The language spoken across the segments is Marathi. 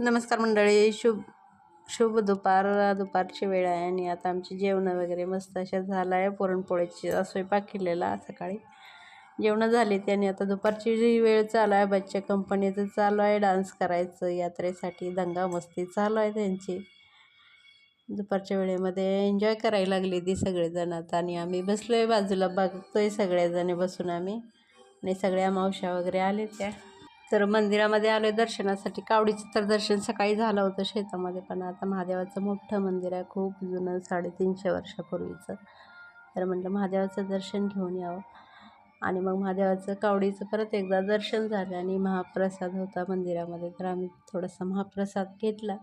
नमस्कार मंडळी शुभ शुभ दुपार दुपारची वेळ आहे आणि आता आमची जेवणं वगैरे मस्त अशा झालं आहे पुरणपोळीची स्वयंपाक केलेला सकाळी. जेवणं झाली ती आणि आता दुपारची जी वेळ चालू आहे बच्च्या कंपनीचं चालू आहे डान्स करायचं यात्रेसाठी दंगा मस्ती चालू आहे त्यांची. दुपारच्या वेळेमध्ये एन्जॉय करायला लागली ती सगळेजण. आता आणि आम्ही बसलो आहे बाजूला बघतोय सगळेजण बसून आम्ही. आणि सगळ्या मावश्या वगैरे आले त्या. तर मंदिरामध्ये आलो आहे दर्शनासाठी. कावडीचं तर दर्शन सकाळी झालं होतं शेतामध्ये पण आता महादेवाचं मोठं मंदिर आहे खूप जुनं साडेतीनशे वर्षापूर्वीचं. तर म्हटलं महादेवाचं दर्शन घेऊन यावं. आणि मग महादेवाचं कावडीचं परत एकदा दर्शन झालं आणि महाप्रसाद होता मंदिरामध्ये. तर आम्ही थोडासा महाप्रसाद घेतला.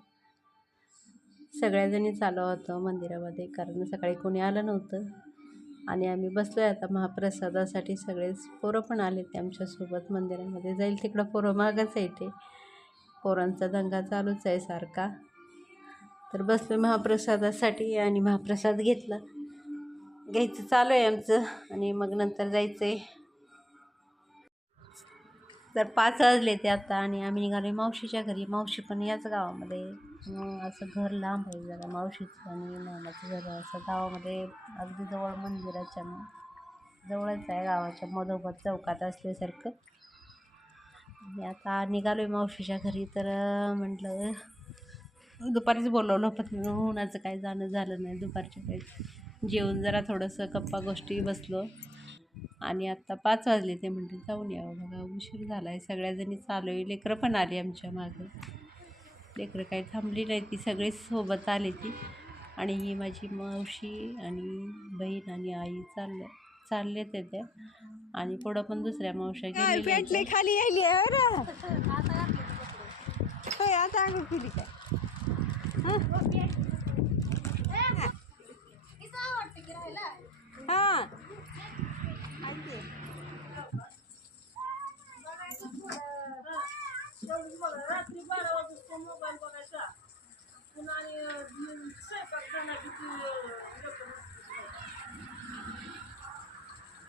सगळ्याजणी चालू होतं मंदिरामध्ये कारण सकाळी कोणी आलं नव्हतं. आणि आम्ही बसलो आहे आता महाप्रसादासाठी. सगळेच पोरं पण आले ते आमच्यासोबत. मंदिरामध्ये जाईल तिकडं पोरं मागच आहे ते. पोरांचा दंगा चालूच आहे सारखा. तर बसलो महाप्रसादासाठी आणि महाप्रसाद घेतला. घ्यायचं चालू आहे आमचं आणि मग नंतर जायचं आहे तर पाच वाजले ते आता आणि आम्ही निघालो मावशीच्या घरी. मावशी पण याच गावामध्ये मग असं घर लांब आहे जरा मावशीचं आणि मामाचं घर असं गावामध्ये अगदी जवळ मंदिराच्या जवळच आहे गावाच्या मधोमध चौकात असल्यासारखं. आणि आता निघालो आहे मावशीच्या घरी. तर म्हटलं दुपारीच बोलवलं पण उन्हाचं काही जाणं झालं नाही दुपारच्या वेळेस जेवून जरा थोडंसं गप्पा गोष्टी बसलो. आणि आत्ता पाच वाजले ते म्हणते जाऊन यावं बघा उशीर झाला आहे सगळ्याजणी चालू आहे लेकरं पण आली आमच्या मागं. लेकरं काही थांबली नाही ती सगळीच सोबत आली ती. आणि ही माझी मावशी आणि बहीण आणि आई चालल्या चालले ते त्या. आणि पुढं पण दुसऱ्या मावश्या गेलेल्या पेटले आहेत. खाली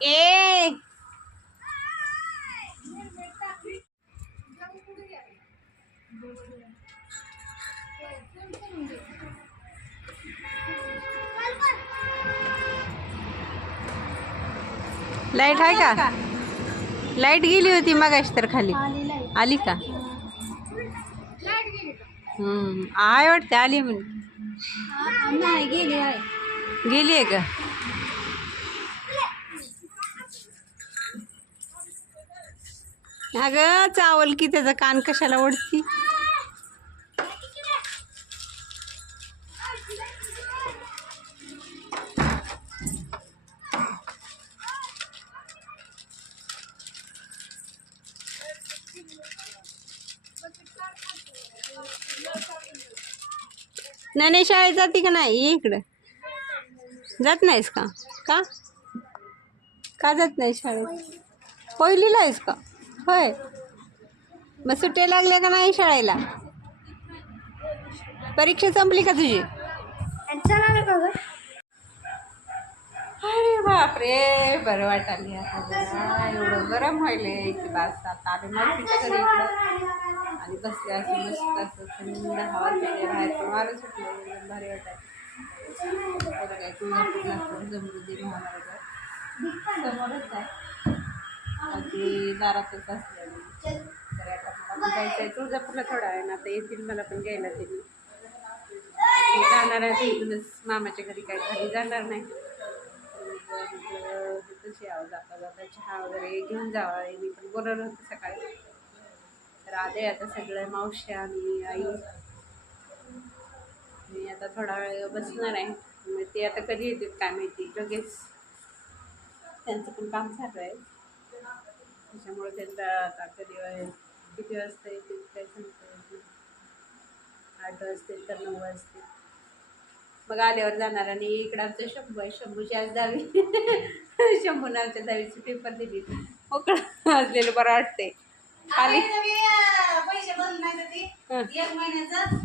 ए! लाइट आहे का? लाइट गेली होती मगाशी तर खाली. आली का? हम्म. आहे वाटते आली म्हणे. नाही गेली आहे. गेली आहे का? अगं चावल की त्याचा कान कशाला ओढती? नाही शाळेत जाते का नाही? ये इकडं. जात नाहीस का? का? का जात नाही शाळेत? पहिलीला आहेस का? होय. मग सुट्ट्या लागल्या का नाही शाळेला? परीक्षा संपली का तुझी? अरे बापरे बरं वाटाली आता एवढं गरम व्हायले की बास आता आले मग घरी इकडं. आणि बसले असं मस्त असं थंड हवा सुटली बाहेर पण वारं सुटलं एकदम भारी वाटायचं. बरं काय तुळजापूरला असतं समृद्धी महामार्ग समोरच आहे. ती दारातच असले तर आता मला जायचं आहे तुळजापूरला थोडा आहे ना आता येतील मला पण घ्यायला ते जाणार आहे ते इथूनच मामाच्या घरी काय खाली जाणार नाही. म्हटलं तिथंच यावं जाता जाता चहा वगैरे घेऊन जावा मी पण बोलवलं होतं सकाळी. तर आले आता सगळं मावशी आणि आई. मी आता थोडा वेळ बसणार आहे. मग ते आता कधी येतील काय माहिती. लगेच त्यांचं पण काम झालं आहे. त्याच्यामुळे त्यांना आता कधी किती वाजता येतील काय सांगता येत आठ वाजतील तर नऊ वाजतील. मग आल्यावर जाणार आणि इकडं आमचं शंभू आहे. शंभूची आज दहावी. शंभूने आमच्या दहावीची पेपर दिली. मोकळं वाजलेलं बरं वाटते खाली. पैसे बंद नाही एक महिन्याचं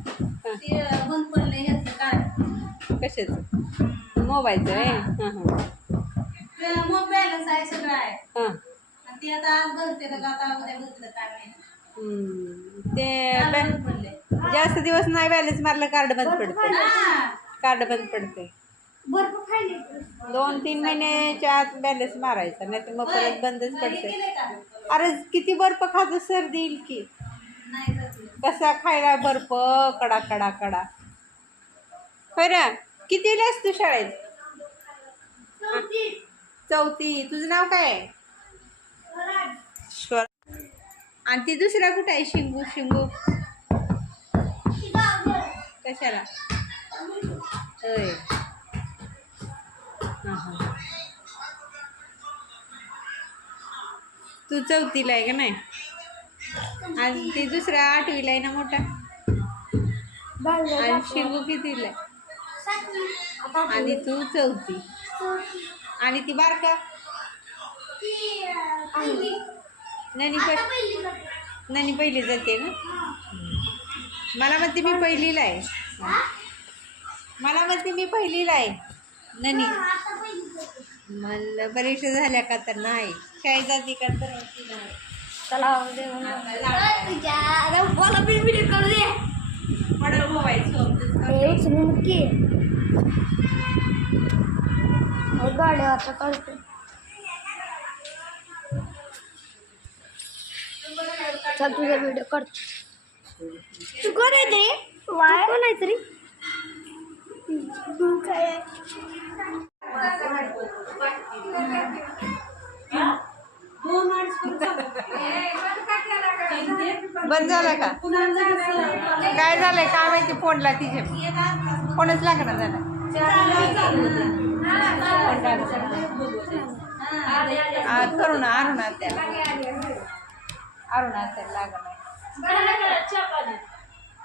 ते बंद पडले ह्याचं काय कशाचं? मोबाईलचं आहे. हां. हां मग बॅलन्स आहे सगळं आहे. हां. आणि ते आता आज भरते का आता उद्या. ते जास्त दिवस नाही बॅलन्स मारलं कार्ड बंद पडते हा. कार्ड बंद पडते बर्फ खाल्ली दोन तीन महिन्याच्या आत बॅलन्स मारायचा नाही तर मग परत बंदच पडते अरे किती बर्फ खातो सर्दी येईल की. कसा खायला बर्फ? कडा कडा कडा. ना? किती आहेस तू शाळेत? चौथी. तुझं नाव काय आहे? आणि ती दुसरा कुठं आहे? शिंगू शिंगू. कशाला? होय हां हां तू चौथीला आहे का नाही आणि ती दुसरा आठवीला आहे ना मोठा आणि शिंगू कितीला आहे. आणि तू चौथी. आणि ती बारका. ननी पहिली जाते. ननी पहिली जाते ना. मला म्हणते मी पहिलीला आहे? मला म्हणते मी पहिलीला आहे. ननी. म्हणलं परीक्षा झाल्या का तर नाही. शाळेत जाते का तर नाही. मला करू दे. गाड्या आता काढते. चल तुझा व्हिडिओ काढ तू कोण आहे तरी वाय कोण आहे तरी? बंद झाला का? काय झालंय? काय माहिती फोनला तिचे फोनच लागणार झाला करू ना आणू ना त्या आणू ना त्या लागणार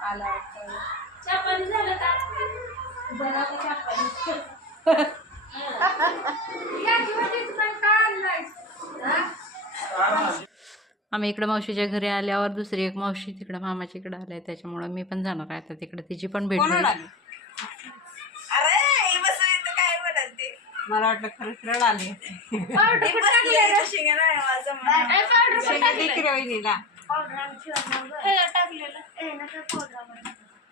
आला. आम्ही इकडे मावशीच्या घरी आल्यावर दुसरी एक मावशी तिकडे मामाच्या इकडे आल्या त्याच्यामुळं मी पण जाणार आहे. आता तिकडे तिची पण भेट. मला वाटलं खरंच रड आली.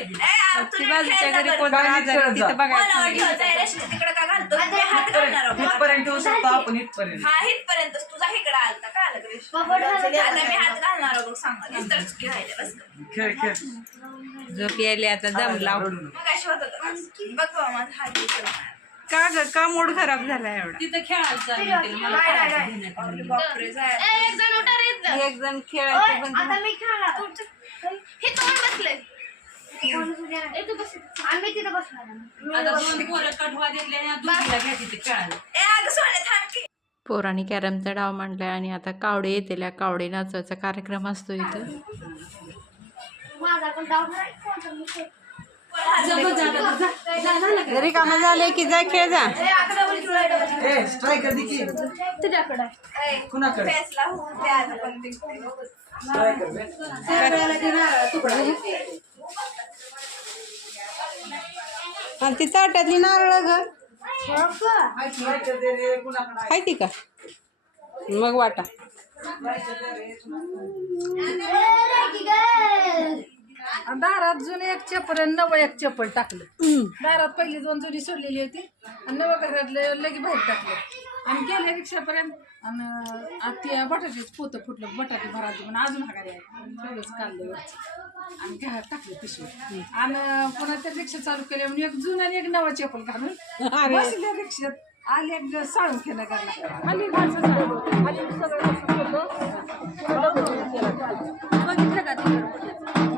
बाजूच्या घरी कोण आजारी तिथं बघायला इथपर्यंत येऊ शकतो आपण इथपर्यंत हा हितपर्यंत तुझा इकडे आलता का आलं आता मी हात घालणार बघ सांग निस्तर चुकी राहिले बस खेळ खेळ झोप यायली आता जमला रडू नको. मग काय शिवत होतं बघ बाबा माझा हात दिसला का ग का मूड खराब झाला एवढा बापरे जाय एक जण उठा रे एक जण. एक जण खेळायचं पण आता मी खेळणार हे तोंड बसले. आम्ही तिथं बसणार पोरांनी कॅरमचा डाव मांडलाय आणि आता कावडे येतेल्या कावडे नाचायचा कार्यक्रम असतो इथं. माझा पण डाऊन जरी कामं झाले की जा खेळ जा. कुणाकडे. आणि ती चाट्यातली नारळ ग. हो? आहे? ती का? मग वाटा. दारात जुने एक चप्पल आणि नवं एक चप्पल टाकलं. दारात पहिली दोन जुनी सोडलेली होती आणि नवं घरातले लगे बाहेर टाकलं. आणि गेले रिक्षापर्यंत आणि आ ते बटाट्याचं पोतं फुटलं बटाटे भरायचे पण अजून हगारी आहे. काढलं. आणि घरात टाकलं पिशवी. आणि पुन्हा त्या रिक्षा चालू केली म्हणून एक जुनं आणि एक नवं चप्पल घालून बसल्या रिक्षात आली एक साळून केलं घरला. आली साळून. आली सगळं होतं. बघितलं का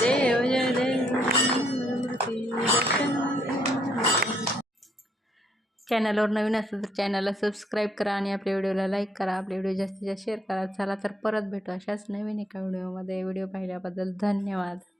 देव जय देव चॅनलवर नवीन असेल तर चॅनलला सबस्क्राईब करा आणि आपल्या व्हिडिओला लाईक करा. आपले व्हिडिओ जास्तीत जास्त शेअर करा. चला तर परत भेटू अशाच नवीन एका व्हिडिओमध्ये. व्हिडिओ पाहिल्याबद्दल धन्यवाद.